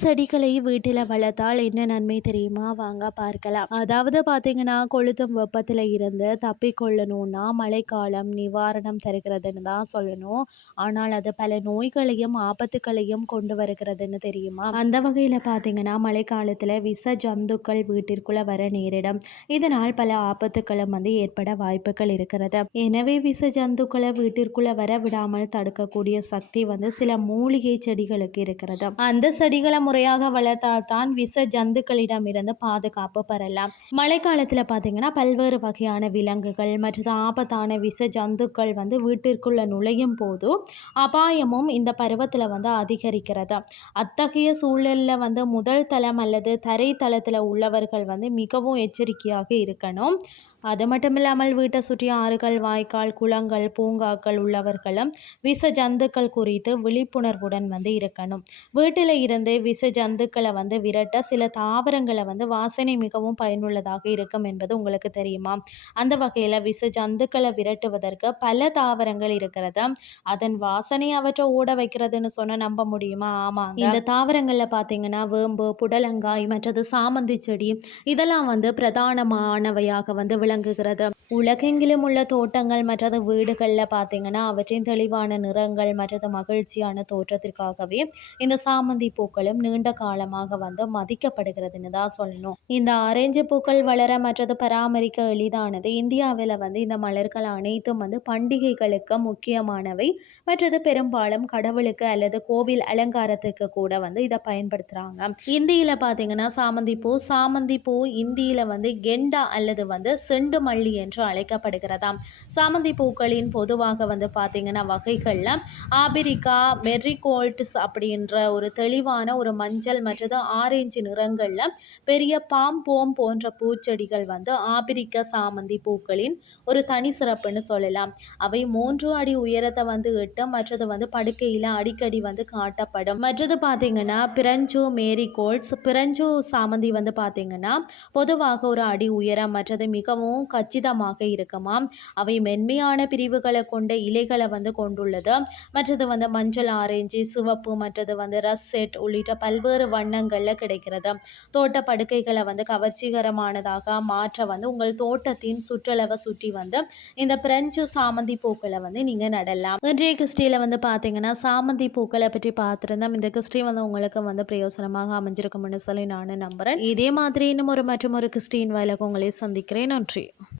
செடிகளை வீட்டில் வளர்த்தால் என்ன நன்மை தெரியுமா? வாங்க பார்க்கலாம். அதாவது பார்த்தீங்கன்னா கொளுத்தும் வெப்பத்தில் இருந்து தப்பிக்கொள்ளணும்னா மழைக்காலம் நிவாரணம் தருகிறதுன்னு தான் சொல்லணும். ஆனால் அது பல நோய்களையும் ஆபத்துக்களையும் கொண்டு வருகிறதுன்னு தெரியுமா? அந்த வகையில் பார்த்தீங்கன்னா மழைக்காலத்தில் விஷ ஜந்துக்கள் வீட்டிற்குள்ள வர நேரிடும். இதனால் பல ஆபத்துக்களும் வந்து ஏற்பட வாய்ப்புகள் இருக்கிறது. எனவே விஷ ஜந்துக்களை வீட்டிற்குள்ள வர விடாமல் தடுக்கக்கூடிய சக்தி வந்து சில மூலிகை செடிகளுக்கு இருக்கிறது. அந்த செடிகளை முறையாக வளர்த்தால் தான் விஷ ஜந்துக்களிடமிருந்து பாதுகாப்பு பெறலாம். மழைக்காலத்தில் பார்த்தீங்கன்னா பல்வேறு வகையான விலங்குகள் மற்றும் ஆபத்தான விஷ ஜந்துக்கள் வந்து வீட்டிற்குள்ள நுழையும் போது அபாயமும் இந்த பருவத்தில் வந்து அதிகரிக்கிறது. அத்தகைய சூழலில் வந்து முதல் தளம் அல்லது தரை தளத்தில் உள்ளவர்கள் வந்து மிகவும் எச்சரிக்கையாக இருக்கணும். அது மட்டும் இல்லாமல் வீட்டை சுற்றி ஆறுகள் வாய்க்கால் குளங்கள் பூங்காக்கள் உள்ளவர்களும் விஷ ஜந்துக்கள் குறித்து விழிப்புணர்வுடன் வந்து இருக்கணும். வீட்டில் இருந்து விஷ ஜந்துக்களை வந்து விரட்ட சில தாவரங்களை வந்து வாசனை மிகவும் பயனுள்ளதாக இருக்கும் என்பது உங்களுக்கு தெரியுமா? அந்த வகையில் விஷ ஜந்துக்களை விரட்டுவதற்கு பல தாவரங்கள் இருக்கிறது அதன் வாசனை அவற்றை ஓட வைக்கிறதுன்னு சொன்ன நம்ப முடியுமா? ஆமாங்க. இந்த தாவரங்களில் பார்த்தீங்கன்னா வேம்பு புடலங்காய் மற்றது சாமந்தி செடி இதெல்லாம் வந்து பிரதானமானவையாக வந்து விளங்குகிறது. உலகெங்கிலும் உள்ள தோட்டங்கள் மற்றது வீடுகளில் பார்த்தீங்கன்னா அவற்றின் தெளிவான நிறங்கள் மற்றது மகிழ்ச்சியான தோற்றத்திற்காகவே இந்த சாமந்தி பூக்களும் நீண்ட காலமாக வந்து மதிக்கப்படுகிறதுன்னு தான் சொல்லணும். இந்த ஆரஞ்சு பூக்கள் வளர மற்றது பராமரிக்க எளிதானது இந்தியாவில் வந்து இந்த மலர்கள் அனைத்தும் வந்து பண்டிகைகளுக்கு முக்கியமானவை. மற்றது பெரும்பாலும் கடவுளுக்கு அல்லது கோவில் அலங்காரத்துக்கு கூட வந்து இதை பயன்படுத்துகிறாங்க இந்தியில் பார்த்தீங்கன்னா சாமந்தி பூ சாமந்தி பூ இந்தியில் வந்து கெண்டா அல்லது வந்து செண்டு மல்லி என்று அழைக்கப்படுகிறதாம். சாமந்தி பூக்களின் பொதுவாக வந்து பார்த்தீங்கன்னா வகைகளில் ஆபிரிக்கா மெர்ரிகோல்ட்ஸ் அப்படின்ற ஒரு தெளிவான ஒரு மஞ்சள் மற்றது ஆரஞ்சு நிறங்களில் பெரிய பாம்போம் போன்ற பூச்செடிகள் வந்து ஆபிரிக்க சாமந்தி பூக்களின் ஒரு தனி சிறப்புன்னு சொல்லலாம். அவை மூன்று அடி உயரத்தை வந்து எட்டு மற்றது வந்து படுக்கையில் அடிக்கடி வந்து காட்டப்படும். மற்றது பார்த்தீங்கன்னா பிரஞ்சு மேரிகோல்ட்ஸ் பிரஞ்சு சாமந்தி வந்து பார்த்தீங்கன்னா பொதுவாக ஒரு அடி உயரம் மற்றது மிகவும் கச்சிதமாக இருக்குமாம். அவை மென்மையான பிரிவுகளை கொண்ட இலைகளை வந்து கொண்டுள்ளது. மற்றது வந்து மஞ்சள் ஆரஞ்சு சிவப்பு மற்றது வந்து ரஸ்செட் உள்ளிட்ட பல்வேறு வண்ணங்களில் கிடைக்கிறது. தோட்ட படுக்கைகளை வந்து கவர்ச்சிகரமானதாக மாற்ற வந்து உங்கள் தோட்டத்தின் சுற்றளவை சுற்றி வந்து இந்த பிரெஞ்சு சாமந்தி பூக்களை வந்து நீங்கள் நடலாம். இன்றைய கிறிஸ்டியில் வந்து பார்த்தீங்கன்னா சாமந்தி பூக்களை பற்றி பார்த்துருந்தோம். இந்த கிறிஸ்டி வந்து உங்களுக்கு வந்து பிரயோசனமாக அமைஞ்சிருக்கும்னு சொல்லி நான் நம்புகிறேன் இதே மாதிரி இன்னும் ஒரு மற்றும் ஒரு கிறிஸ்டின் வயலுக்கு உங்களை சந்திக்கிறேன். நன்றி. ചെയ്യും